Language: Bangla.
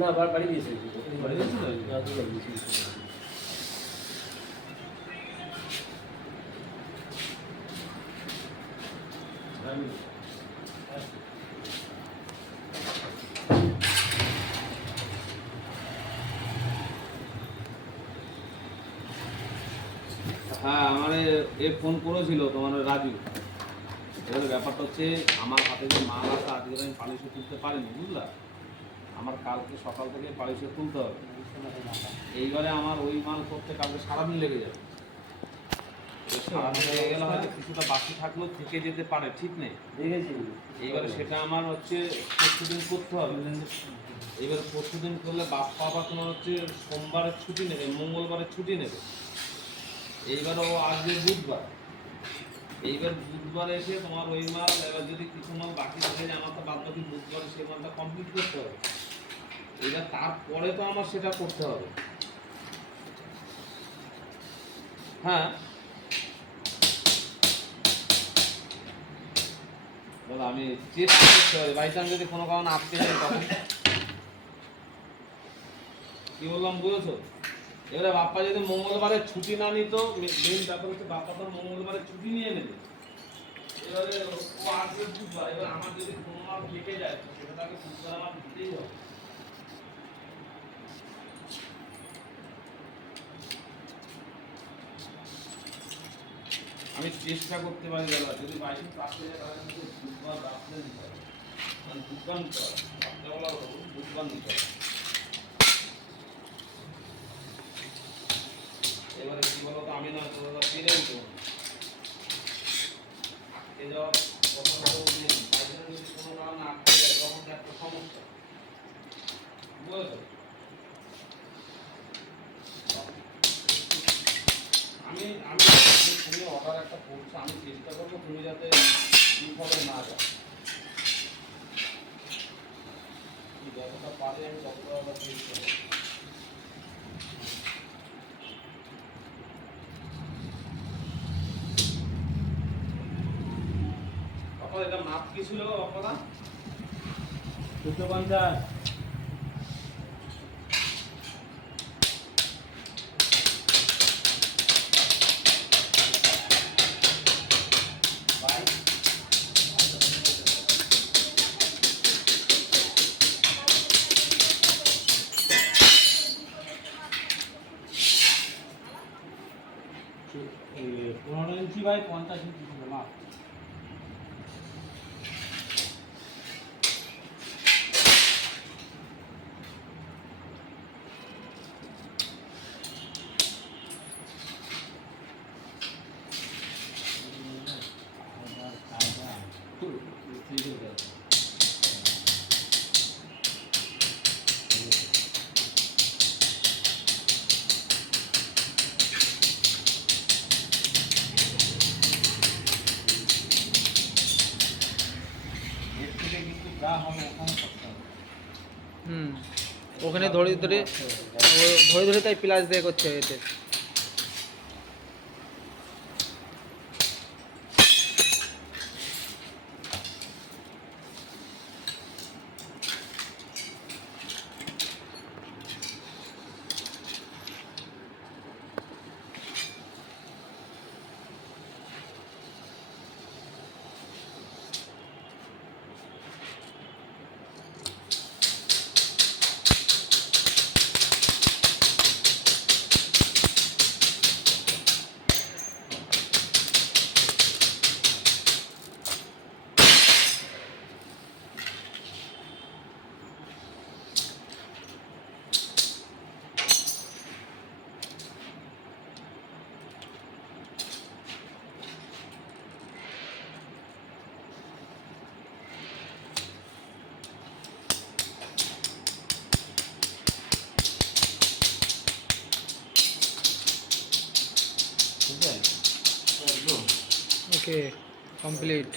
না বাড়ি দিয়েছে বাড়ি দিয়েছিল? হ্যাঁ, আমার এ ফোন করেছিল তোমার রাজু। এবার ব্যাপারটা হচ্ছে আমার হাতে যে মাল আছে আজকে আমি পালিশে তুলতে পারিনি, বুঝলা? আমার কালকে সকাল থেকে পালিশে তুলতে হবে। এইবারে আমার ওই মাল করতে কালকে সারাদিন লেগে যাবে। সারাদিন লেগে গেলে হয়তো কিছুটা বাকি থাকলেও থেকে যেতে পারে, ঠিক নেই। এইবারে সেটা আমার হচ্ছে প্রতিদিন করতে হবে। এইবারে প্রতিদিন করলে বাপ্পা বা তোমার হচ্ছে সোমবারের ছুটি নেবে, মঙ্গলবারের ছুটি নেবে। এইবার ও আসবে বুধবার। এইবার বুধবারে এসে তোমার ওই মাল, এবার যদি কিছু মাল বাকি থাকে যে আমার তো বাদ বাকি বুধবারে সেই মালটা কমপ্লিট করতে হবে। এবার তারপরে তো আমার সেটা করতে হবে। হ্যাঁ, আমি চেষ্টা করতে পারি, বাই চান্স যদি কোনো কারণে আটকে যায় তখন কি বললাম বুঝেছো? এবারে বাপ্পা যদি মঙ্গলবারে ছুটি না নিত, মেন ব্যাপার হচ্ছে বাপ্পা তো মঙ্গলবারে ছুটি নিয়ে নেবে। এবারে ও আসবে বুধবার। এবার আমার যদি কোনো মাল কেটে যায় সেটা তাকে বুধবার আমার দিতেই হবে। আমি চেষ্টা করতে পারি দাদা, যদি বাইরে আসতে যায় তাহলে কিন্তু বুধবার রাত্রে নিতে হবে, মানে বুধবার নিতে হবে, রাত্রেবেলা বুধবার নিতে হবে। এবারে কি বলতো, আমি না দাদা পেরে দিতে আটকে যাওয়ার কথা নেই। বাইরে যদি কোনো কারণে আটকে যায় তখন তো একটা সমস্যা, বুঝেছো? আমি আমি তুমি অর্ডার একটা করছো, আমি চেষ্টা করবো তুমি যাতে বিফলে না যাও। যতটা পারে আমি ততটা অর্ডার চেষ্টা করবো। বাবা এটা মাপ কি ছিল বাবা? 250। এই 15 ইঞ্চি বাই 50 ইঞ্চি ছিল মাপ। যা হবে ওখানে করতে হবে। ওখানে ধরে ধরে ধরে ধরে তাই প্লাস দিয়ে করছে এতে। ঠিক আছে? ওকে, কমপ্লিট।